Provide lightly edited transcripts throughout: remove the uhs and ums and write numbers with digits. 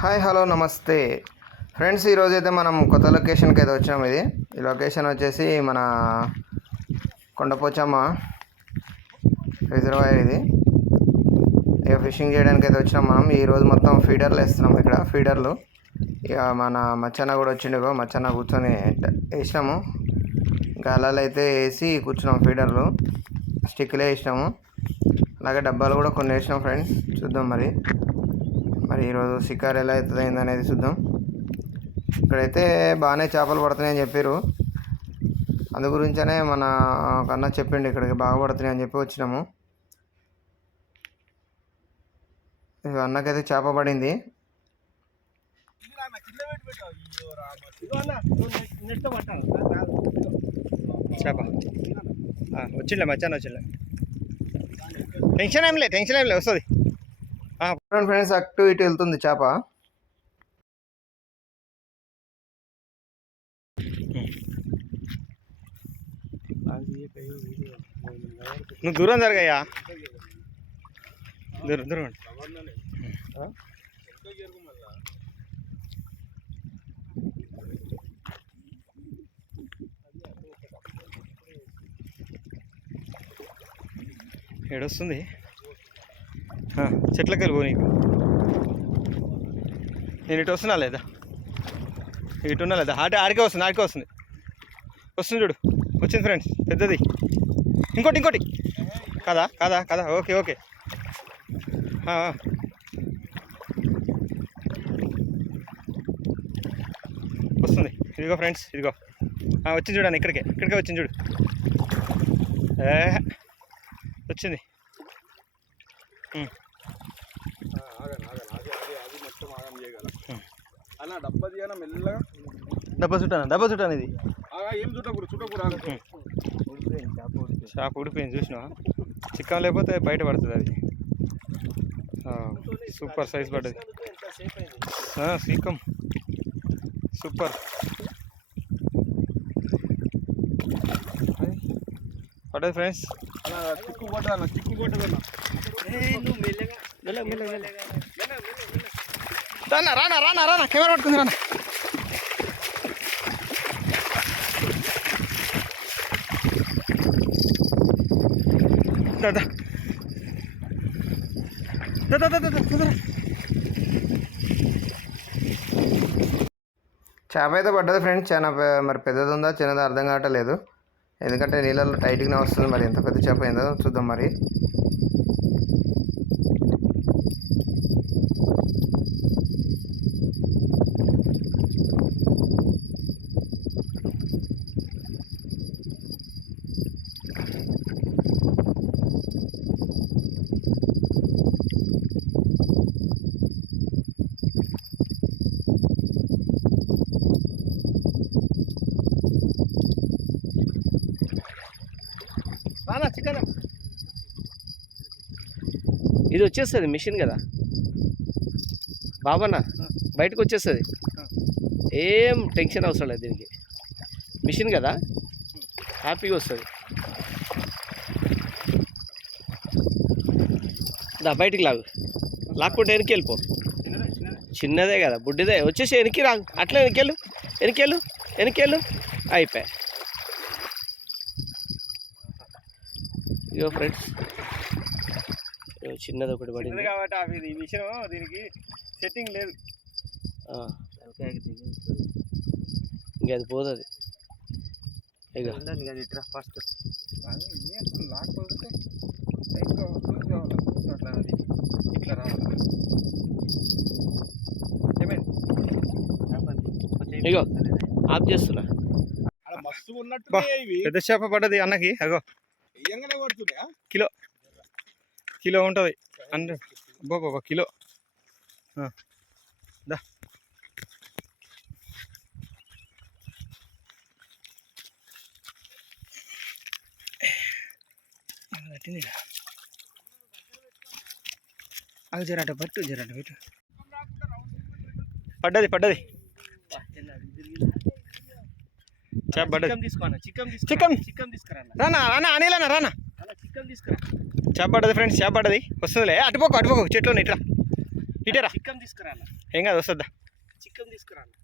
Hi hello నమస్తే friends, ఈరోజు అయితే మనం కొత్త లొకేషన్కి అయితే వచ్చాము. ఈ లొకేషన్ వచ్చేసి మన కొండపోచమ్మ రిజర్వాయర్. ఇది ఇక ఫిషింగ్ చేయడానికి అయితే వచ్చినాం మనం. ఈరోజు మొత్తం ఫీడర్లు వేస్తున్నాం. ఇక్కడ ఫీడర్లు ఇక మన మచ్చన్న కూడా వచ్చిండు. మచ్చన్న కూర్చొని వేసినాము. గాలాలు అయితే వేసి కూర్చున్నాం. ఫీడర్లు స్టిక్లే వేసినాము. అలాగే డబ్బాలు కూడా కొన్ని వేసినాం ఫ్రెండ్స్. చూద్దాం మరి ఈరోజు షికారు ఎలా అవుతుంది అనేది చూద్దాం. ఇక్కడైతే బాగానే చేపలు పడుతున్నాయని చెప్పారు. అందు గురించనే మన అన్న చెప్పిండు ఇక్కడికి బాగా పడుతున్నాయి అని చెప్పి వచ్చినాము. అన్నకైతే చేప పడింది. చేప వచ్చిండే మధ్యాహ్నం వచ్చిండే. టెన్షన్ ఏం లే వస్తుంది. ఫ్రెండ్స్, అటు ఇటు వెళ్తుంది చేప. నువ్వు దూరం జరగయ్యా, దూరం ఏడొస్తుంది. చెట్లకి వెళ్ళిపో. నేను ఇటు వస్తున్నా లేదా, ఇటు ఉన్నా లేదా? ఆడికే వస్తుంది చూడు. వచ్చింది ఫ్రెండ్స్, పెద్దది. ఇంకోటి కదా. ఓకే వస్తుంది. ఇదిగో ఫ్రెండ్స్, ఇదిగో వచ్చింది చూడండి. ఇక్కడికే వచ్చింది చూడు. వచ్చింది. డబ్బా చుట్టాను. ఇది చేప ఉడిపోయింది చూసినా. చిక్కం లేకపోతే బయట పడుతుంది అది. సూపర్ సైజ్ పడ్డది. సీకం సూపర్ పడ్డది ఫ్రెండ్స్. రానా కెమెరా పట్టుకుంది. రానా చేప అయితే పడ్డది ఫ్రెండ్స్. చాలా మరి పెద్దది ఉందా చిన్నదా అర్థం కావట్లేదు. ఎందుకంటే నీళ్ళల్లో టైట్గానే వస్తుంది. మరి ఎంత పెద్ద చేప అయిందో చూద్దాం మరి. చికెన్ ఇది వచ్చేస్తుంది. మిషన్ కదా బాబన్న, బయటకు వచ్చేస్తుంది. ఏం టెన్షన్ అవసరం లేదు దీనికి. మిషన్ కదా, హ్యాపీగా వస్తుంది. బయటికి లాక్కుంటే వెనక్కి వెళ్ళిపో. చిన్నదే కదా, బుడ్డిదే. వచ్చేసి వెనక్కి రాగు. అట్లా వెనక్కి అయిపోయా. ఇగో ఫ్రెండ్స్, చిన్నది ఒకటి పడింది కాబట్టి ఈ విషయం దీనికి సెట్టింగ్ లేదు. ఇంకా అది పోతుంది. ఇక ఫస్ట్ ఇట్లా రావాలి. ఇగో ఆఫ్ చేస్తున్నా. పెద్ద చేప పడ్డది అన్నకి. అగో కిలో ఉంటుంది. అంటే బాబా కిలో. దా అది జరాట పట్టు. పడ్డది చేప పడ్డది. చికెన్ తీసుకురా. రానా అనిలనా రానా. చేప పడ్డది ఫ్రెండ్స్, చేప పడ్డది. వస్తుందిలే. అటుపోకు చెట్లు ఇట్లా ఇటేరా చికెన్ తీసుకురా అన్న, ఏం కాదు వస్తుందా చికెన్ తీసుకురా అన్న.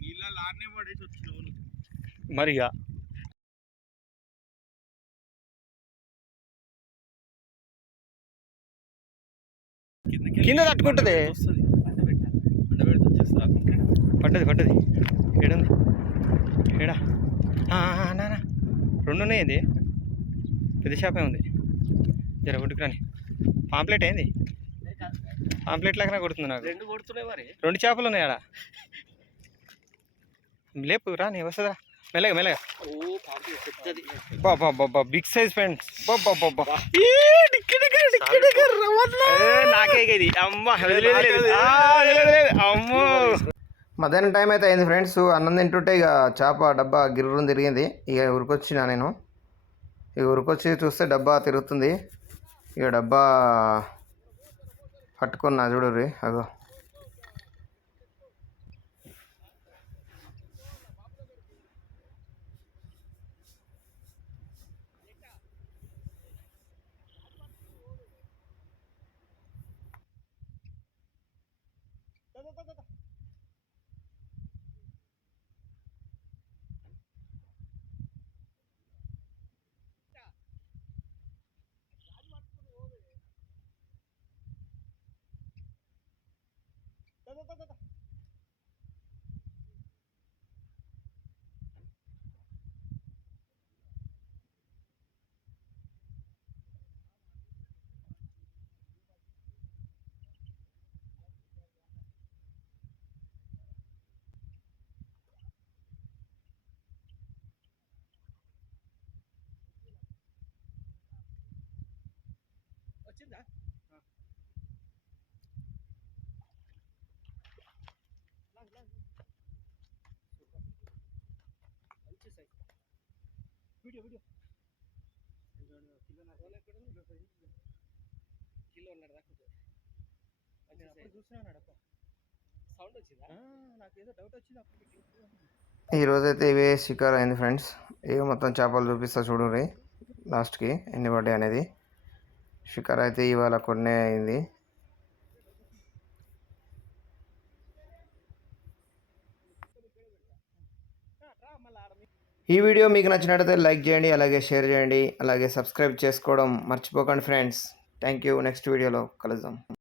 నీళ్ళ ఆడనే పడేసి వచ్చినావు నువ్వు. మరిగా కింద తట్టుకుంటుంది. వస్తుంది. పంట పెట్టాలి. పంట పెడితే వచ్చేస్తా. పడ్డది ఏడుంది ఏడా నానా రెండు ఉన్నాయి. ఏంది పెద్ద చేపే ఉంది. జర కొట్టుకురాని పాంప్లెట్ ఏంది పాంప్లెట్ లాగా కొడుతుంది నాకు. రెండు కొడుతున్నాయి మరి. రెండు చేపలు ఉన్నాయి ఆడ. లేపు రాని వస్తుందా మెల్లగా ఓ పాపి పెద్దది. బాబా బిగ్ సైజ్ ఫ్రెండ్స్. బాబా నాకే ఇది అమ్మ అమ్మో. మధ్యాహ్నం టైం అయితే అయింది ఫ్రెండ్స్. అన్నం తింటుంటే ఇక చేప డబ్బా గిర్రుని తిరిగింది. ఇక ఉరికొచ్చిన నేను. ఇక ఉరికొచ్చి చూస్తే డబ్బా తిరుగుతుంది. ఇక డబ్బా పట్టుకున్నా చూడుర్రి అగో. వచ్చిందా? మంచి సైజ్. వీడియో కిలో ఉన్నాడు దాకా చూస్తున్నాడు సౌండ్ వచ్చిందా? నాకేదో డౌట్ వచ్చింది అప్పుడు. ఈరోజైతే ఇవే షికార్ అయింది ఫ్రెండ్స్. ఇక మొత్తం చేపలు చూపిస్తా చూడుర్రి లాస్ట్కి ఎన్ని పడ్డాయి అనేది. షికార్ అయితే ఇవాళ కొన్ని అయింది. ఈ వీడియో మీకు నచ్చినట్లయితే లైక్ చేయండి, అలాగే షేర్ చేయండి, అలాగే సబ్స్క్రైబ్ చేసుకోవడం మర్చిపోకండి ఫ్రెండ్స్. Thank you. నెక్స్ట్ వీడియోలో కలుద్దాం.